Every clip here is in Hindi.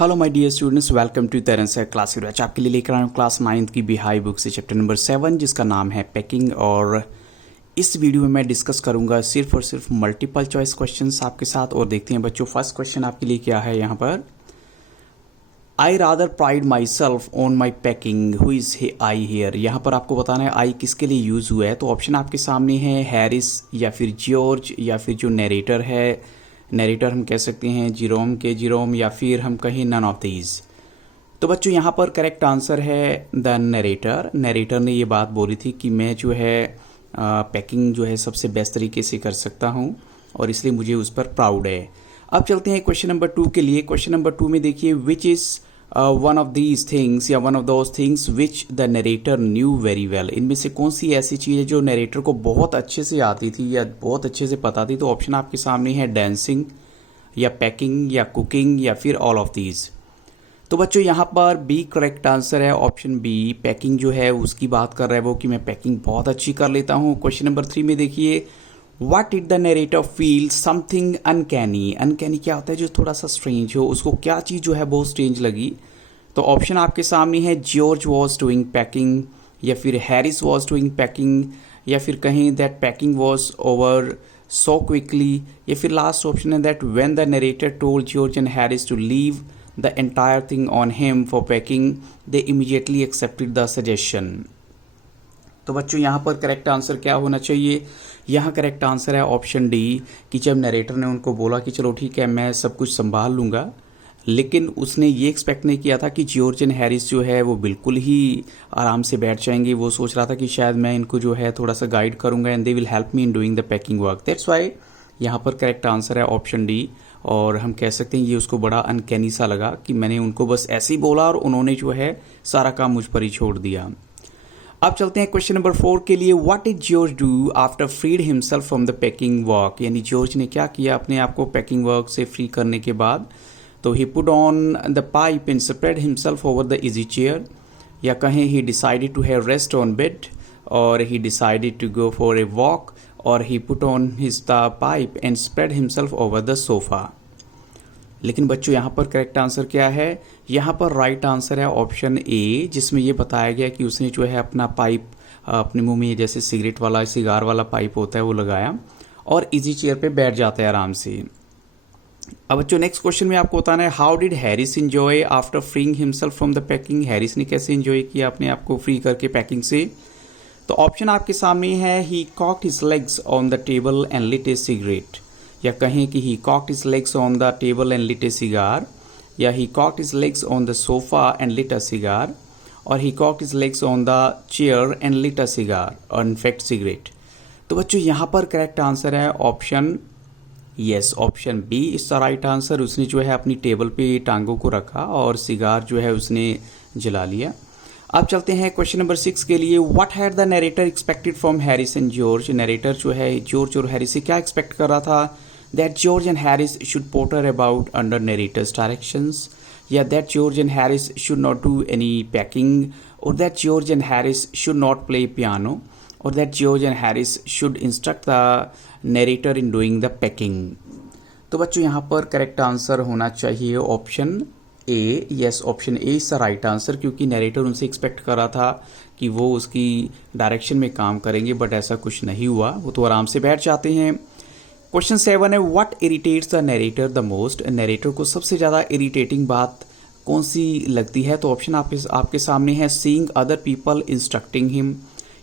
Hello my dear students, welcome to तरंस क्लास। आज आपके लिए लेकर आया हूँ क्लास 9 की बिहाई बुक से चैप्टर नंबर 7 जिसका नाम है पैकिंग। और इस वीडियो में मैं डिस्कस करूंगा सिर्फ और सिर्फ मल्टीपल चॉइस क्वेश्चंस आपके साथ। और देखते हैं बच्चों, फर्स्ट क्वेश्चन आपके लिए क्या है यहाँ पर। I rather pride myself on my packing, who is I here. यहाँ पर आपको बताना है आई किसके लिए यूज़ हुआ है। तो ऑप्शन आपके सामने है हैरिस या फिर जॉर्ज या फिर जो नरेटर है, नरेटर हम कह सकते हैं जेरोम के जेरोम, या फिर हम कहें नन ऑफ दीज। तो बच्चों यहाँ पर करेक्ट आंसर है द नरेटर। नरेटर ने ये बात बोली थी कि मैं जो है पैकिंग जो है सबसे बेस्ट तरीके से कर सकता हूँ और इसलिए मुझे उस पर प्राउड है। अब चलते हैं क्वेश्चन नंबर 2 के लिए। क्वेश्चन नंबर 2 में देखिए, which is one of these things या one of those things which the narrator knew very well. इनमें से कौन सी ऐसी चीज़ है जो नरेटर को बहुत अच्छे से आती थी या बहुत अच्छे से पता थी। तो ऑप्शन आपके सामने है डांसिंग या पैकिंग या कुकिंग या फिर ऑल ऑफ दीज। तो बच्चों यहाँ पर बी करेक्ट आंसर है, ऑप्शन बी। पैकिंग जो है उसकी बात कर रहा है वो कि मैं पैकिंग बहुत अच्छी कर लेता हूँ। क्वेश्चन नंबर 3 में देखिए, What did the narrator feel something uncanny? Uncanny क्या होता है? जो थोड़ा सा स्ट्रेंज हो, उसको क्या चीज़ जो है बहुत स्ट्रेंज लगी। तो ऑप्शन आपके सामने है जॉर्ज वॉज डूइंग पैकिंग या फिर हैरिस वॉज डूइंग पैकिंग या फिर कहीं that packing was over so quickly, या फिर लास्ट ऑप्शन है that when the narrator told George and Harris to leave the entire thing on him for packing they immediately accepted the suggestion. तो बच्चों यहाँ पर करेक्ट आंसर क्या होना चाहिए। यहाँ करेक्ट आंसर है ऑप्शन डी, कि जब नरेटर ने उनको बोला कि चलो ठीक है मैं सब कुछ संभाल लूँगा, लेकिन उसने ये एक्सपेक्ट नहीं किया था कि जॉर्ज एंड हैरिस जो है वो बिल्कुल ही आराम से बैठ जाएंगे। वो सोच रहा था कि शायद मैं इनको जो है थोड़ा सा गाइड करूँगा and they will help me in doing the packing work. That's why यहाँ पर करेक्ट आंसर है ऑप्शन डी। और हम कह सकते हैं ये उसको बड़ा अनकैनी सा लगा कि मैंने उनको बस ऐसे ही बोला और उन्होंने जो है सारा काम मुझ पर ही छोड़ दिया। अब चलते हैं क्वेश्चन नंबर 4 के लिए। What did George do after freed himself from the packing work. यानी जॉर्ज ने क्या किया अपने आप को पैकिंग वर्क से फ्री करने के बाद। तो he put on the pipe and spread himself over the easy chair, या कहें he decided to have rest on bed, और he decided to go for a walk, और he put on his the pipe and spread himself over the sofa. लेकिन बच्चों यहाँ पर करेक्ट आंसर क्या है। यहाँ पर राइट आंसर है ऑप्शन ए, जिसमें ये बताया गया कि उसने जो है अपना पाइप अपने मुंह में जैसे सिगरेट वाला सिगार वाला पाइप होता है वो लगाया और इजी चेयर पे बैठ जाता है आराम से। अब बच्चों नेक्स्ट क्वेश्चन में आपको बताना है, how did Harris enjoy after freeing himself from the packing. Harris ने कैसे एंजॉय किया अपने आप को फ्री करके पैकिंग से। तो ऑप्शन आपके सामने है, he cocked his legs on the table and lit a cigarette, या कहें कि he cocked his legs on the table and lit a cigar, या he cocked his legs on the sofa and lit a cigar, और he cocked his legs on the chair and lit a cigar और इनफैक्ट सिगरेट। तो बच्चों यहाँ पर करेक्ट आंसर है option yes, option B is the right answer. उसने जो है अपनी टेबल पे टांगों को रखा और सिगार जो है उसने जला लिया। अब चलते हैं क्वेश्चन नंबर 6 के लिए। What had the narrator expected from Harris and George. Narrator जो है जॉर्ज और हैरिस से क्या एक्सपेक्ट कर रहा था। That George and Harris should potter about under narrator's directions, या that George and Harris should not do any packing, और that George and Harris should not play piano, और that George and Harris should instruct the narrator in doing the packing. तो बच्चों यहाँ पर करेक्ट आंसर होना चाहिए option A. Yes, option A is the right answer, क्योंकि नरेटर उनसे एक्सपेक्ट कर रहा था कि वो उसकी डायरेक्शन में काम करेंगे, बट ऐसा कुछ नहीं हुआ, वो तो आराम से बैठ जाते हैं। क्वेश्चन 7 है, what irritates the narrator the most. Narrator को सबसे ज़्यादा इरिटेटिंग बात कौन सी लगती है। तो ऑप्शन आपके सामने है, seeing other people instructing him,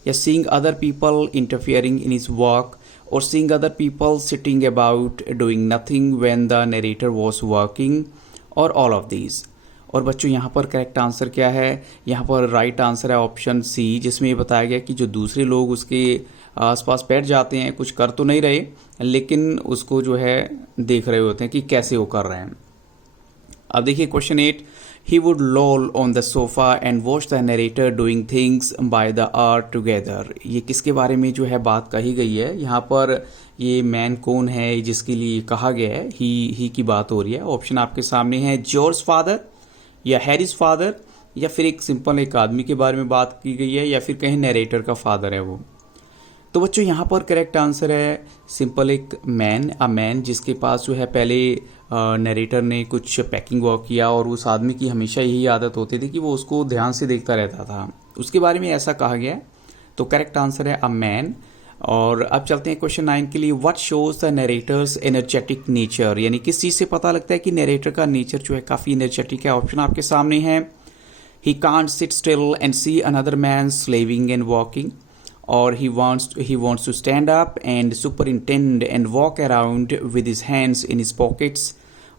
या seeing other people interfering in his work, और seeing other people sitting about doing nothing when the narrator was working, और ऑल ऑफ दीज। और बच्चों यहाँ पर करेक्ट आंसर क्या है। यहाँ पर राइट आंसर है ऑप्शन सी, जिसमें ये बताया गया कि जो दूसरे लोग उसके आसपास बैठ जाते हैं, कुछ कर तो नहीं रहे लेकिन उसको जो है देख रहे होते हैं कि कैसे वो कर रहे हैं। अब देखिए question 8, he would loll on the sofa and watch the narrator doing things by the hour together. ये किसके बारे में जो है बात कही गई है। यहाँ पर ये मैन कौन है जिसके लिए कहा गया है, ही की बात हो रही है। ऑप्शन आपके सामने है, जॉर्ज फादर या हैरिस फादर, या फिर एक सिंपल एक आदमी के बारे में बात की गई है, या फिर कहीं नरेटर का फादर है वो। तो बच्चों यहाँ पर करेक्ट आंसर है सिंपल एक मैन, अ मैन, जिसके पास जो है पहले नरेटर ने कुछ पैकिंग वर्क किया और उस आदमी की हमेशा यही आदत होती थी कि वो उसको ध्यान से देखता रहता था, उसके बारे में ऐसा कहा गया है। तो करेक्ट आंसर है अ मैन। और अब चलते हैं क्वेश्चन 9 के लिए। What shows the narrator's energetic nature, यानी किस चीज़ से पता लगता है कि नरेटर का नेचर जो है काफ़ी एनर्जेटिक है। ऑप्शन आपके सामने है, he can't sit still and see another man slaving and walking, or he wants to stand up and superintend and walk around with his hands in his pockets,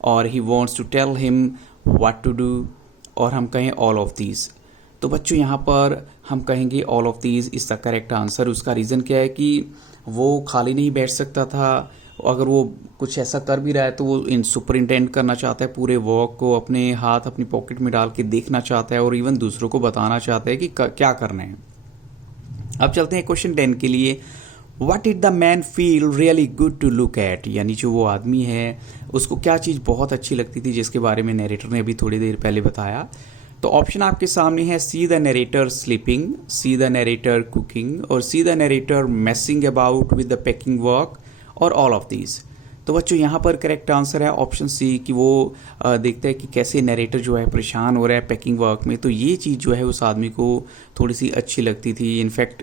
or he wants to tell him what to do, और हम कहें all of these। तो बच्चों यहाँ पर हम कहेंगे all of these is the correct answer। उसका रीज़न क्या है कि वो खाली नहीं बैठ सकता था, अगर वो कुछ ऐसा कर भी रहा है तो वो इन सुपरिंटेंड करना चाहता है पूरे वर्क को, अपने हाथ अपनी पॉकेट में डाल के देखना चाहता है और इवन दूसरों को बताना चाहता है कि क्या करना है। अब चलते हैं क्वेश्चन 10 के लिए। What did the man feel really good to look at, यानी जो वो आदमी है उसको क्या चीज़ बहुत अच्छी लगती थी जिसके बारे में नरेटर ने अभी थोड़ी देर पहले बताया। तो ऑप्शन आपके सामने है, see the narrator sleeping, see the narrator cooking, और see the narrator messing about with the packing work, और ऑल ऑफ दीज। तो बच्चों यहाँ पर करेक्ट आंसर है ऑप्शन सी कि वो देखता है कि कैसे नरेटर जो है परेशान हो रहा है पैकिंग वर्क में, तो ये चीज़ जो है उस आदमी को थोड़ी सी अच्छी लगती थी इनफैक्ट।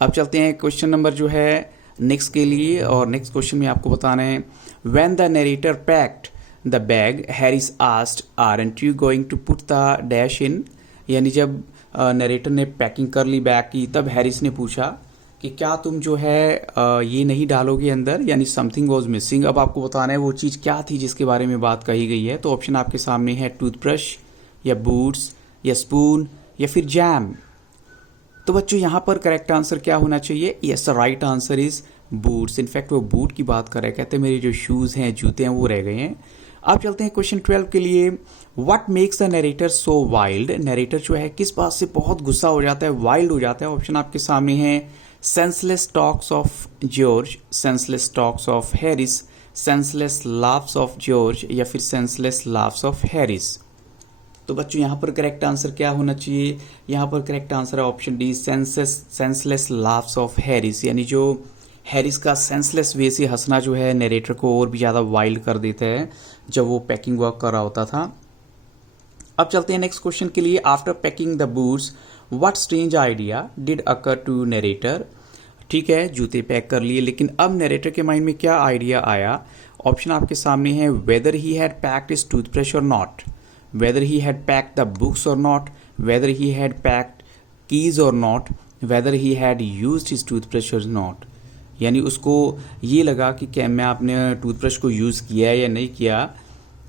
अब चलते हैं क्वेश्चन नंबर जो है नेक्स्ट के लिए, और नेक्स्ट क्वेश्चन में आपको बताना है, when the narrator packed the bag Harris asked aren't you going to put the dash in, यानी जब नरेटर ने पैकिंग कर ली बैग की तब हैरिस ने पूछा कि क्या तुम जो है ये नहीं डालोगे अंदर, यानी समथिंग वॉज मिसिंग। अब आपको बताना है वो चीज़ क्या थी जिसके बारे में बात कही गई है। तो ऑप्शन आपके सामने है, टूथब्रश या बूट्स या स्पून या फिर जैम। तो बच्चों यहाँ पर करेक्ट आंसर क्या होना चाहिए? Yes, the right answer is boots. In fact वो बूट की बात कर रहे हैं, कहते हैं मेरे जो शूज़ हैं, जूते हैं, वो रह गए हैं। अब चलते हैं क्वेश्चन 12 के लिए। What makes the narrator so wild, narrator जो है किस बात से बहुत गुस्सा हो जाता है, वाइल्ड हो जाता है। ऑप्शन आपके सामने है, senseless talks of George, senseless talks of Harris, senseless laughs of George, या फिर सेंसलेस लाफ्स ऑफ हैरिस। तो बच्चों यहाँ पर करेक्ट आंसर क्या होना चाहिए? यहाँ पर करेक्ट आंसर है option D, senseless laughs of Harris, यानी जो हैरिस का सेंसलेस वे से हंसना जो है नरेटर को और भी ज़्यादा वाइल्ड कर देता है जब वो पैकिंग वर्क कर रहा होता था। अब चलते हैं नेक्स्ट क्वेश्चन के लिए। After packing the boots what strange idea did occur to narrator. ठीक है, जूते पैक कर लिए, लेकिन अब नरेटर के माइंड में क्या आइडिया आया? ऑप्शन आपके सामने है, weather he had packed his toothbrush और not, whether he had packed the books or not, whether he had packed keys or not, whether he had used his toothbrush or not। यानी उसको ये लगा कि क्या मैं आपने टूथब्रश को यूज़ किया है या नहीं किया,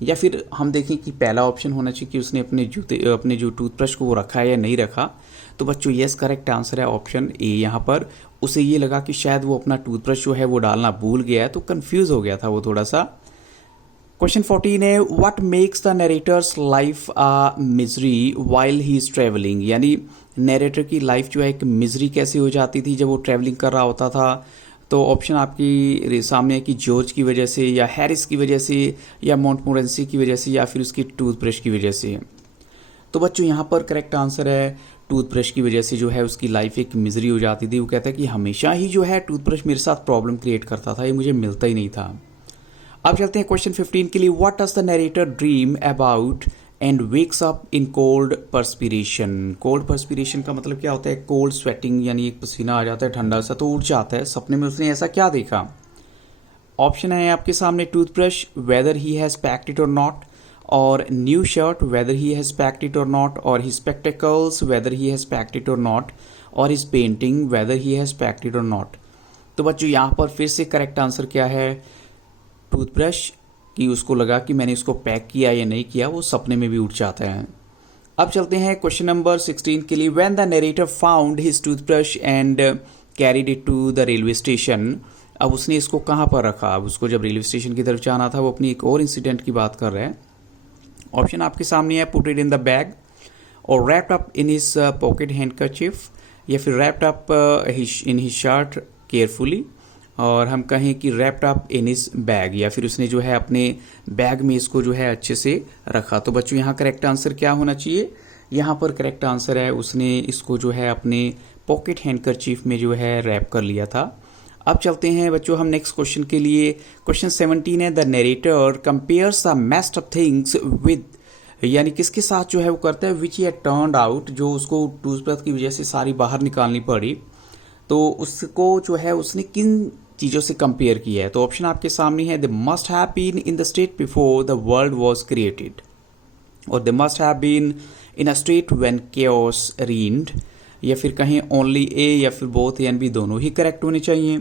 या फिर हम देखें कि पहला ऑप्शन होना चाहिए कि उसने अपने जो टूथब्रश को वो रखा है या नहीं रखा। तो बच्चों यस, करेक्ट आंसर है ऑप्शन ए। यहाँ पर उसे ये लगा कि शायद वो अपना टूथब्रश जो है वो डालना भूल गया है, तो कंफ्यूज हो गया था वो थोड़ा सा। क्वेश्चन 14 है, what makes the narrator's life a misery while he is travelling, यानी नरेटर की लाइफ जो है एक मिजरी कैसे हो जाती थी जब वो ट्रैवलिंग कर रहा होता था। तो ऑप्शन आपकी सामने है कि जॉर्ज की वजह से, या हैरिस की वजह से, या मोंटमोरेंसी की वजह से, या फिर उसकी टूथब्रश की वजह से। तो बच्चों यहाँ पर करेक्ट आंसर है टूथब्रश की वजह से जो है उसकी लाइफ एक मिजरी हो जाती थी। वो कहता है कि हमेशा ही जो है टूथब्रश मेरे साथ प्रॉब्लम क्रिएट करता था, ये मुझे मिलता ही नहीं था। अब चलते हैं क्वेश्चन 15 के लिए। What does the narrator dream about and wakes up in cold perspiration. Cold perspiration का मतलब क्या होता है? कोल्ड स्वेटिंग, यानी एक पसीना आ जाता है ठंडा सा तो उठ जाता है। सपने में उसने ऐसा क्या देखा? ऑप्शन है आपके सामने, toothbrush, weather he has packed it और नॉट, और new shirt, weather he has packed it और नॉट, और his spectacles, weather he has packed it और नॉट, और his painting, weather he has packed it और नॉट। तो बच्चों यहाँ पर फिर से करेक्ट आंसर क्या है? टूथब्रश, कि उसको लगा कि मैंने इसको पैक किया या नहीं किया, वो सपने में भी उठ जाता है। अब चलते हैं क्वेश्चन नंबर 16 के लिए। When the narrator found his toothbrush and carried it to the railway station. अब उसने इसको कहाँ पर रखा? अब उसको जब रेलवे स्टेशन की तरफ जाना था, वो अपनी एक और इंसिडेंट की बात कर रहे हैं। ऑप्शन आपके सामने है, put it in the bag, और wrapped up in his pocket handkerchief, या फिर wrapped up in his shirt carefully, और हम कहें कि wrapped up in his bag, या फिर उसने जो है अपने बैग में इसको जो है अच्छे से रखा। तो बच्चों यहाँ करेक्ट आंसर क्या होना चाहिए? यहाँ पर करेक्ट आंसर है उसने इसको जो है अपने पॉकेट हैंडकरचीफ में जो है रैप कर लिया था। अब चलते हैं बच्चों हम नेक्स्ट क्वेश्चन के लिए। क्वेश्चन 17 है, the narrator compares the messed up things with, यानी किसके साथ जो है वो करता है, विच ही टर्न्ड आउट, जो उसको टूथब्रश की वजह से सारी बाहर निकालनी पड़ी, तो उसको जो है उसने किन चीज़ों से कंपेयर किया है। तो ऑप्शन आपके सामने है, they must have been in the state before the world was created, और they must have been in a state when chaos reigned, या फिर कहें ओनली ए, या फिर बोथ ए एंड बी दोनों ही करेक्ट होने चाहिए।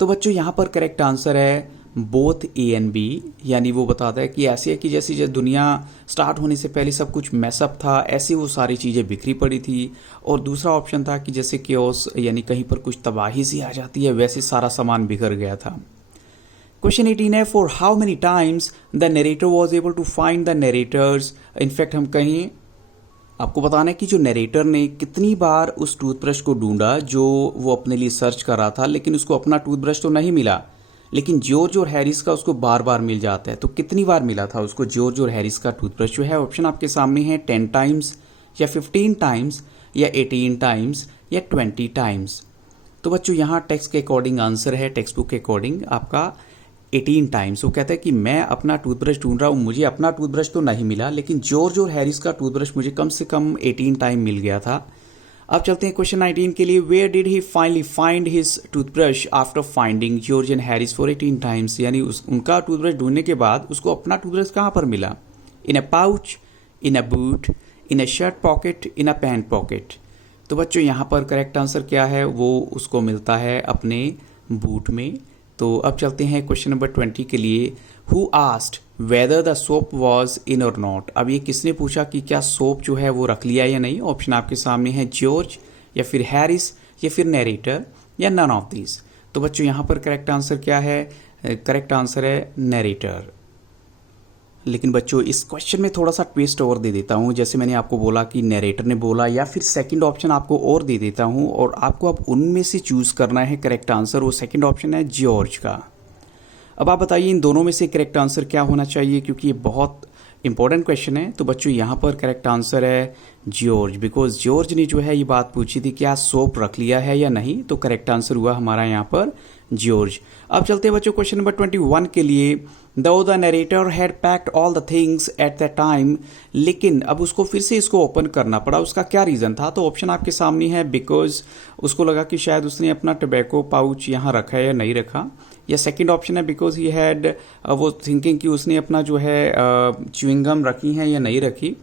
तो बच्चों यहाँ पर करेक्ट आंसर है बोथ ए एंड बी, यानी वो बताता है कि ऐसे है कि जैसे दुनिया स्टार्ट होने से पहले सब कुछ मैसअप था, ऐसे वो सारी चीज़ें बिखरी पड़ी थी। और दूसरा ऑप्शन था कि जैसे केओस यानी कहीं पर कुछ तबाही सी आ जाती है, वैसे सारा सामान बिखर गया था। क्वेश्चन 18 है, for how many times the narrator was able to find the narrators. In fact हम कहें, आपको बताना है कि जो नरेटर ने कितनी बार उस टूथब्रश को ढूंढा जो वो अपने लिए सर्च कर रहा था, लेकिन उसको अपना टूथब्रश तो नहीं मिला, लेकिन जॉर्ज और हैरिस का उसको बार बार मिल जाता है। तो कितनी बार मिला था उसको जॉर्ज और हैरिस का टूथब्रश जो है। ऑप्शन आपके सामने है 10 टाइम्स, या 15 टाइम्स, या 18 टाइम्स, या 20 टाइम्स। तो बच्चों यहाँ टेक्स्ट के अकॉर्डिंग आंसर है, टेक्स्ट बुक के अकॉर्डिंग आपका 18 टाइम्स। वो कहता है कि मैं अपना टूथब्रश ढूंढ रहा हूँ, मुझे अपना टूथब्रश तो नहीं मिला, लेकिन जॉर्ज और हैरिस का टूथब्रश मुझे कम से कम 18 टाइम मिल गया था। अब चलते हैं क्वेश्चन 19 के लिए। Where did he finally find his toothbrush after finding George and Harris for 18 times, यानी उनका टूथब्रश ढूंढने के बाद उसको अपना टूथब्रश कहाँ पर मिला। In a pouch, in a boot, in a shirt pocket, in a pant pocket. तो बच्चों यहाँ पर करेक्ट आंसर क्या है, वो उसको मिलता है अपने बूट में। तो अब चलते हैं क्वेश्चन नंबर 20 के लिए। Who asked whether the soap was in और नॉट। अब ये किसने पूछा कि क्या सोप जो है वो रख लिया या नहीं। ऑप्शन आपके सामने है जॉर्ज, या फिर हैरिस, या फिर नरेटर, या नन ऑफ दिस। तो बच्चों यहाँ पर करेक्ट आंसर क्या है, करेक्ट आंसर है नरेटर। लेकिन बच्चों इस क्वेश्चन में थोड़ा सा ट्विस्ट और दे देता हूँ। जैसे मैंने आपको बोला कि नरेटर ने बोला, या फिर सेकंड ऑप्शन आपको और दे देता हूँ, और आपको अब उनमें से चूज़ करना है करेक्ट आंसर। वो सेकंड ऑप्शन है जॉर्ज का। अब आप बताइए इन दोनों में से करेक्ट आंसर क्या होना चाहिए, क्योंकि ये बहुत इंपॉर्टेंट क्वेश्चन है। तो बच्चों यहाँ पर करेक्ट आंसर है जॉर्ज, बिकॉज जॉर्ज ने जो है ये बात पूछी थी क्या सोप रख लिया है या नहीं। तो करेक्ट आंसर हुआ हमारा यहाँ पर जॉर्ज। अब चलते हैं बच्चों क्वेश्चन नंबर 21 के लिए। दो the narrator had packed all the things at the time, लेकिन अब उसको फिर से इसको ओपन करना पड़ा, उसका क्या रीज़न था। तो ऑप्शन आपके सामने है बिकॉज उसको लगा कि शायद उसने अपना टोबैको पाउच यहाँ रखा है या नहीं रखा, या सेकंड ऑप्शन है बिकॉज ही हैड वो थिंकिंग कि उसने अपना जो है च्युइंगम रखी है या नहीं रखी,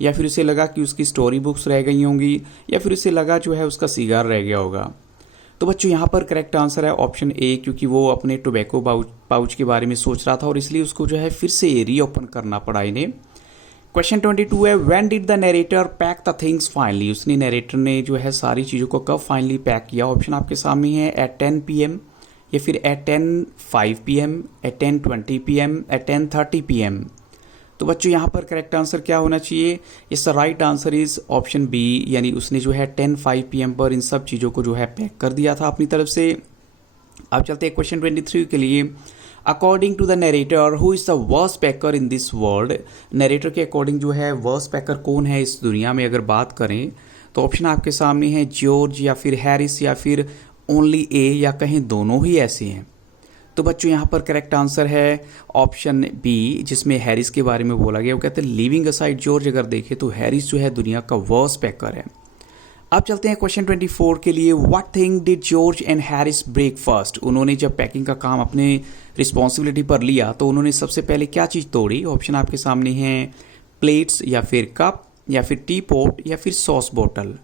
या फिर उसे लगा कि उसकी स्टोरी बुक्स रह गई होंगी, या फिर उसे लगा जो है उसका सिगार रह गया होगा। तो बच्चों यहाँ पर करेक्ट आंसर है ऑप्शन ए, क्योंकि वो अपने टोबैको पाउच के बारे में सोच रहा था और इसलिए उसको जो है फिर से रीओपन करना पड़ा इन्हें। क्वेश्चन 22 है, when did the narrator pack the things finally. उसने नरेटर ने जो है सारी चीज़ों को कब फाइनली पैक किया। ऑप्शन आपके सामने है एट 10 PM, या फिर at 10:05 PM, at 10:20 PM, at 10:30 PM। तो बच्चों यहाँ पर करेक्ट आंसर क्या होना चाहिए। इसका right answer is option B, यानी उसने जो है 10:05 PM पर इन सब चीज़ों को जो है पैक कर दिया था अपनी तरफ से। अब चलते हैं क्वेश्चन 23 के लिए। According to the narrator who is the worst packer in this world. Narrator के अकॉर्डिंग जो है वर्स्ट पैकर कौन है इस दुनिया में अगर बात करें, तो ऑप्शन आपके सामने है जॉर्ज, या फिर हैरिस, या फिर ओनली ए, या कहीं दोनों ही ऐसे हैं। तो बच्चों यहाँ पर करेक्ट आंसर है ऑप्शन बी, जिसमें हैरिस के बारे में बोला गया। वो कहते हैं लिविंग असाइड जॉर्ज अगर देखें तो हैरिस जो है दुनिया का वर्स्ट पैकर है। अब चलते हैं क्वेश्चन 24 के लिए। What thing did George and Harris break first. उन्होंने जब पैकिंग का काम अपने रिस्पॉन्सिबिलिटी पर लिया तो उन्होंने सबसे पहले क्या चीज़ तोड़ी। ऑप्शन आपके सामने हैं प्लेट्स, या फिर कप, या फिर टी पॉट, या फिर सॉस बॉटल।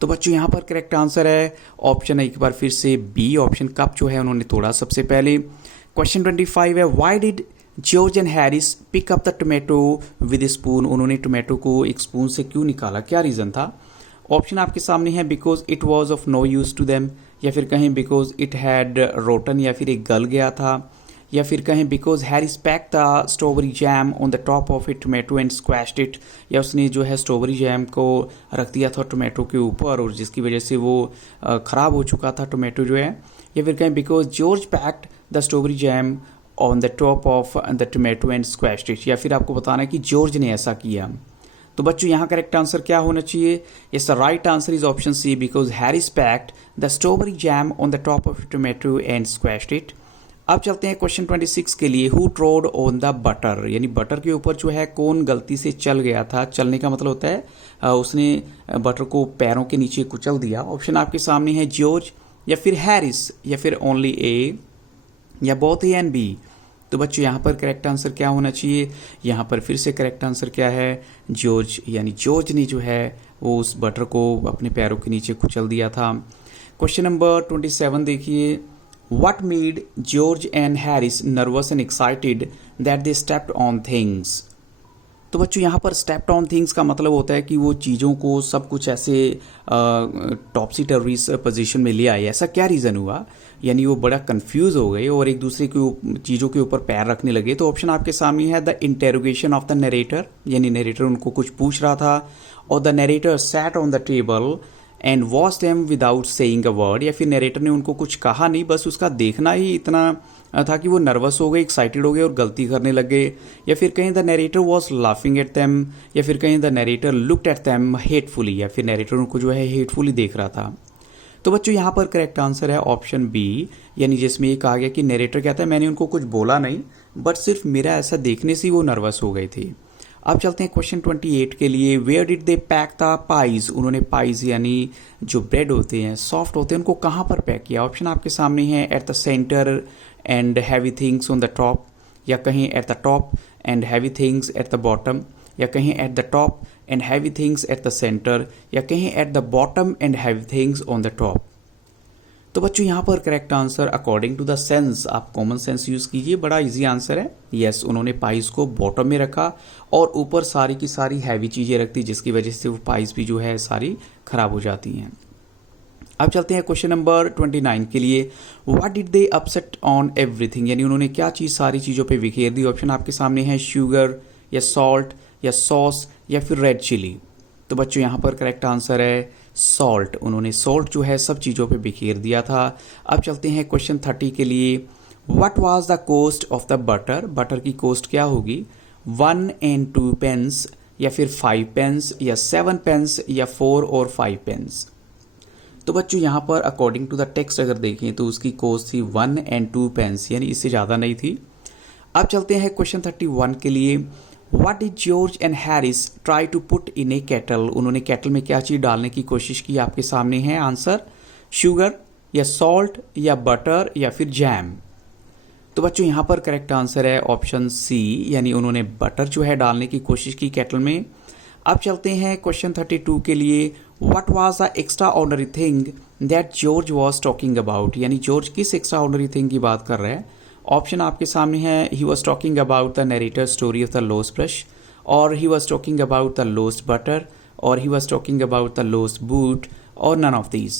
तो बच्चों यहाँ पर करेक्ट आंसर है ऑप्शन एक बार फिर से बी, ऑप्शन कप जो है उन्होंने तोड़ा सबसे पहले। क्वेश्चन 25 है, why did George and Harris pick up the tomato with spoon. उन्होंने टोमेटो को एक स्पून से क्यों निकाला, क्या रीज़न था। ऑप्शन आपके सामने है because it was of no use to them, या फिर कहें बिकॉज इट हैड रोटन, या फिर एक गल गया था, या फिर कहें because Harris pack the strawberry jam on the top of it tomato and squashed it, या उसने जो है स्ट्रॉबेरी जैम को रख दिया था टोमेटो के ऊपर और जिसकी वजह से वो ख़राब हो चुका था टोमेटो जो है, या फिर कहें because George packed the strawberry jam on the top of the tomato and squashed it, या फिर आपको बताना है कि जॉर्ज ने ऐसा किया। तो बच्चों यहाँ करेक्ट आंसर क्या होना चाहिए? Yes, the right answer is option C, because Harris packed the strawberry jam on the top of tomato and squashed it. अब चलते हैं क्वेश्चन 26 के लिए। Who trod on the butter, यानी बटर के ऊपर जो है कौन गलती से चल गया था। चलने का मतलब होता है उसने बटर को पैरों के नीचे कुचल दिया। ऑप्शन आपके सामने है जॉर्ज या फिर हैरिस या फिर ओनली ए या बोथ ए एंड बी। तो बच्चों यहाँ पर करेक्ट आंसर क्या होना चाहिए? यहाँ पर फिर से करेक्ट आंसर क्या है? जॉर्ज, यानी जॉर्ज ने जो है वो उस बटर को अपने पैरों के नीचे कुचल दिया था। क्वेश्चन नंबर 27 देखिए। What made George and Harris nervous and excited that they stepped on things? तो बच्चों यहाँ पर स्टेप्ड ऑन थिंग्स का मतलब होता है कि वो चीज़ों को सब कुछ ऐसे टॉपसी टर्वीस पोजीशन में ले आए। ऐसा क्या रीज़न हुआ? यानी वो बड़ा कंफ्यूज हो गए और एक दूसरे की चीज़ों के ऊपर पैर रखने लगे। तो ऑप्शन आपके सामने है the interrogation of the narrator, यानी नरेटर उनको कुछ पूछ रहा था, और the narrator sat on the table and watch them without saying a word, या फिर नरेटर ने उनको कुछ कहा नहीं, बस उसका देखना ही इतना था कि वो नर्वस हो गए, एक्साइटेड हो गए और गलती करने लग गए। या फिर कहीं the narrator was laughing at them, या फिर कहीं the narrator looked at them hatefully, या फिर नरेटर उनको जो है हेटफुली देख रहा था। तो बच्चों यहाँ पर करेक्ट आंसर है ऑप्शन बी, यानी जिसमें ये कहा गया कि नरेटर कहता है मैंने उनको कुछ बोला नहीं, बट सिर्फ मेरा ऐसा देखने से वो नर्वस हो गए थे। अब चलते हैं क्वेश्चन 28 के लिए। Where did they pack the pies, उन्होंने पाइज यानी जो ब्रेड होते हैं सॉफ्ट होते हैं उनको कहाँ पर पैक किया? ऑप्शन आपके सामने है at the centre and heavy things on the top, या कहीं at the top and heavy things at the bottom, या कहीं at the top and heavy things at the centre, या कहीं at the bottom and heavy things on the top. तो बच्चों यहाँ पर correct answer according to the sense, आप कॉमन सेंस यूज कीजिए, बड़ा इजी आंसर है। यस, उन्होंने पाइस को बॉटम में रखा और ऊपर सारी की सारी हैवी चीजें रखती, जिसकी वजह से वो पाइस भी जो है सारी खराब हो जाती हैं। अब चलते हैं क्वेश्चन नंबर 29 के लिए। What did they upset on everything, यानी उन्होंने क्या चीज सारी चीजों पे बिखेर दी। ऑप्शन आपके सामने है शुगर या सॉल्ट या सॉस या फिर रेड चिली। तो बच्चों यहाँ पर करेक्ट आंसर है सॉल्ट, उन्होंने सॉल्ट जो है सब चीज़ों पे बिखेर दिया था। अब चलते हैं क्वेश्चन 30 के लिए। What was the cost of the butter, butter की कॉस्ट क्या होगी? 1 and 2 pence, या फिर 5 pence, या 7 pence, या 4 और 5 pence। तो बच्चों यहाँ पर अकॉर्डिंग टू द टेक्स्ट अगर देखें तो उसकी कॉस्ट थी 1 and 2 pence, यानी इससे ज़्यादा नहीं थी। अब चलते हैं क्वेश्चन 31 के लिए। What did George and Harris try to put in a kettle? उन्होंने केटल में क्या चीज़ डालने की कोशिश की? आपके सामने है आंसर, शुगर या सॉल्ट या बटर या फिर जैम। तो बच्चों यहाँ पर करेक्ट आंसर है ऑप्शन सी, यानी उन्होंने बटर जो है डालने की कोशिश की केटल में। अब चलते हैं क्वेश्चन 32 के लिए। What was the extraordinary thing that George was talking about? यानी जॉर्ज किस एक्स्ट्राऑर्डिनरी थिंग की बात कर रहे हैं? ऑप्शन आपके सामने है he was talking about the narrator story of the lost brush, और he was talking about the lost butter, और he was talking about the lost boot, और नन ऑफ दीज।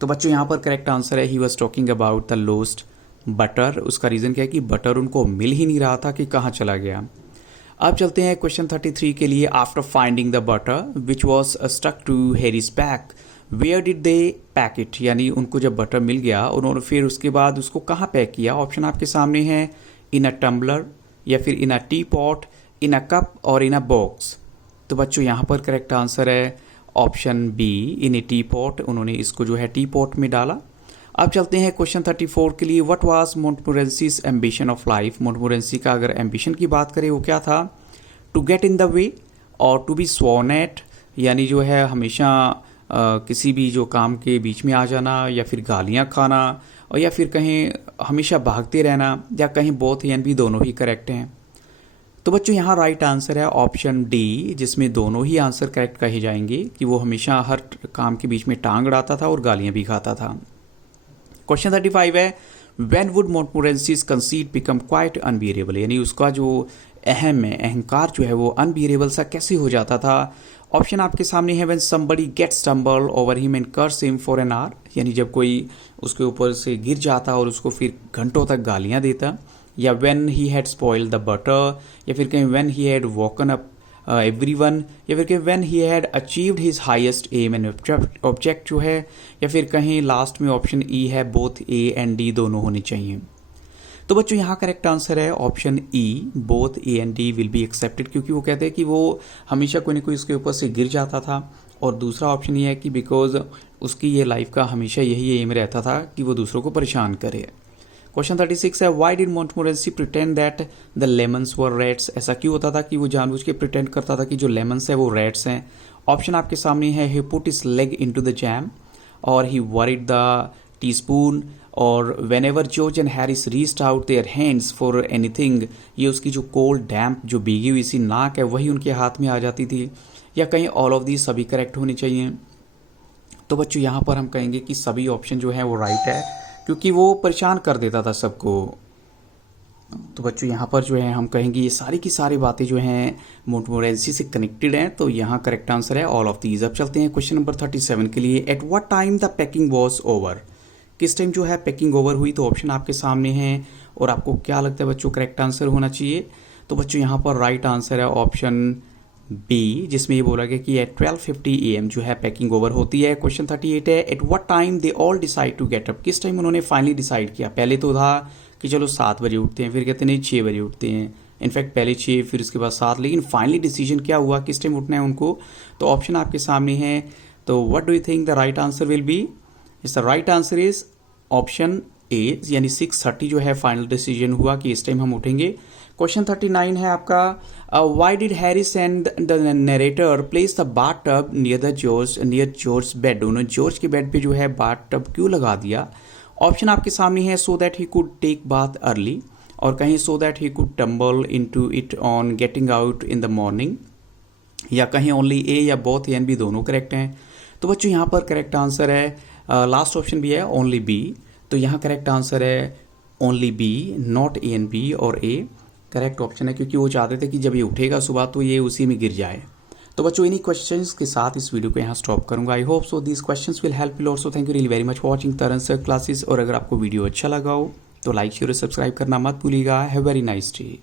तो बच्चों यहाँ पर करेक्ट आंसर है he was talking about the lost butter. उसका रीज़न क्या है कि बटर उनको मिल ही नहीं रहा था कि कहाँ चला गया। अब चलते हैं क्वेश्चन 33 के लिए। After finding the butter which was stuck to Harris back, where did they pack it, यानी उनको जब बटर मिल गया उन्होंने फिर उसके बाद उसको कहाँ पैक किया? ऑप्शन आपके सामने है इन अ टम्बलर, या फिर in a tea pot, in a cup, और इन अ बॉक्स। तो बच्चों यहाँ पर करेक्ट आंसर है option B, in a tea pot, उन्होंने इसको जो है टी पॉट में डाला। अब चलते हैं क्वेश्चन 34 के लिए। What was Montmorency's ambition of life, Montmorency का अगर एम्बिशन की बात करें वो क्या था? To get in the way और टू बी स्वॉन एट, यानी जो है हमेशा किसी भी जो काम के बीच में आ जाना, या फिर गालियाँ खाना, और या फिर कहीं हमेशा भागते रहना, या कहीं बोथ एंड भी दोनों ही करेक्ट हैं। तो बच्चों यहाँ राइट आंसर है ऑप्शन डी, जिसमें दोनों ही आंसर करेक्ट कहे जाएंगे कि वो हमेशा हर काम के बीच में टांग अड़ाता था और गालियाँ भी खाता था। क्वेश्चन 35 है। When would Montmorency's conceit become quite unbearable, यानी उसका जो अहम है, अहंकार जो है वो अनबियरेबल सा कैसे हो जाता था? ऑप्शन आपके सामने है when somebody gets stumble over him and curse him for an hour, यानी जब कोई उसके ऊपर से गिर जाता और उसको फिर घंटों तक गालियां देता, या when he had spoiled the butter, या फिर कहीं when he had woken up everyone, या फिर कहीं when he had achieved his highest aim and object जो है, या फिर कहीं लास्ट में ऑप्शन ई है बोथ ए एंड डी दोनों होने चाहिए। तो बच्चों यहाँ करेक्ट आंसर है option E, both A and D will be accepted, क्योंकि वो कहते हैं कि वो हमेशा कोई ना कोई उसके ऊपर से गिर जाता था। और दूसरा ऑप्शन ये है कि बिकॉज उसकी ये लाइफ का हमेशा यही एम रहता था कि वो दूसरों को परेशान करे। क्वेश्चन 36 है, why did Montmorency pretend that the lemons were rats? ऐसा क्यों होता था कि वो जानबूझ के प्रिटेंड करता था कि जो लेमन्स है वो रैट्स हैं? ऑप्शन आपके सामने है, he put his leg into the jam, और ही वरीड द टीस्पून, और whenever George and Harris reached out their hands for anything, ये उसकी जो कोल्ड डैम्प जो भीगी हुई सी नाक है वही उनके हाथ में आ जाती थी, या कहीं ऑल ऑफ दी सभी करेक्ट होनी चाहिए। तो बच्चों यहाँ पर हम कहेंगे कि सभी ऑप्शन जो है वो राइट है, क्योंकि वो परेशान कर देता था सबको। तो बच्चों यहाँ पर जो है हम कहेंगे ये सारी की सारी बातें जो हैं मोंटमोरेंसी से कनेक्टेड हैं, तो यहाँ करेक्ट आंसर है ऑल ऑफ दीज। अब चलते हैं क्वेश्चन नंबर 37 के लिए। Eight what time the packing was over? किस टाइम जो है पैकिंग ओवर हुई? तो ऑप्शन आपके सामने हैं, और आपको क्या लगता है बच्चों करेक्ट आंसर होना चाहिए? तो बच्चों यहाँ पर राइट आंसर है ऑप्शन बी, जिसमें ये बोला गया कि एट 12:50 AM जो है पैकिंग ओवर होती है। क्वेश्चन 38 है, at what time they all decide to get up? किस टाइम उन्होंने फाइनली डिसाइड किया? पहले तो था कि चलो 7 बजे उठते हैं, फिर कहते नहीं 6 बजे उठते हैं, इनफैक्ट पहले 6 फिर उसके बाद 7, लेकिन फाइनली डिसीजन क्या हुआ, किस टाइम उठना है उनको? तो ऑप्शन आपके सामने है। तो what do you think the right answer will be? Is the right answer is option A, यानी 6:30 जो है फाइनल डिसीजन हुआ कि इस टाइम हम उठेंगे। क्वेश्चन 39 है आपका, why did Harris and the narrator place the bath tub near George bed? उन्होंने जॉर्ज के बेड पे जो है बाथ टब क्यों लगा दिया? ऑप्शन आपके सामने है, so that he could take bath early, और कहीं so that he could tumble into it on getting out in the morning, या कहीं ओनली ए या बोथ ए एंड बी दोनों करेक्ट हैं। तो बच्चों यहाँ पर करेक्ट आंसर है, लास्ट ऑप्शन भी है ओनली बी, तो यहाँ करेक्ट आंसर है only B, not A and B और ए करेक्ट ऑप्शन है, क्योंकि वो चाहते थे कि जब ये उठेगा सुबह तो ये उसी में गिर जाए। तो बच्चों इन्हीं क्वेश्चंस के साथ इस वीडियो को यहाँ स्टॉप करूंगा। I hope so this questions will help you also. Thank you really very much for watching Taran sir classes, और अगर आपको वीडियो अच्छा लगा हो तो लाइक शेयर और सब्सक्राइब करना मत भूलिएगा। Have very nice day.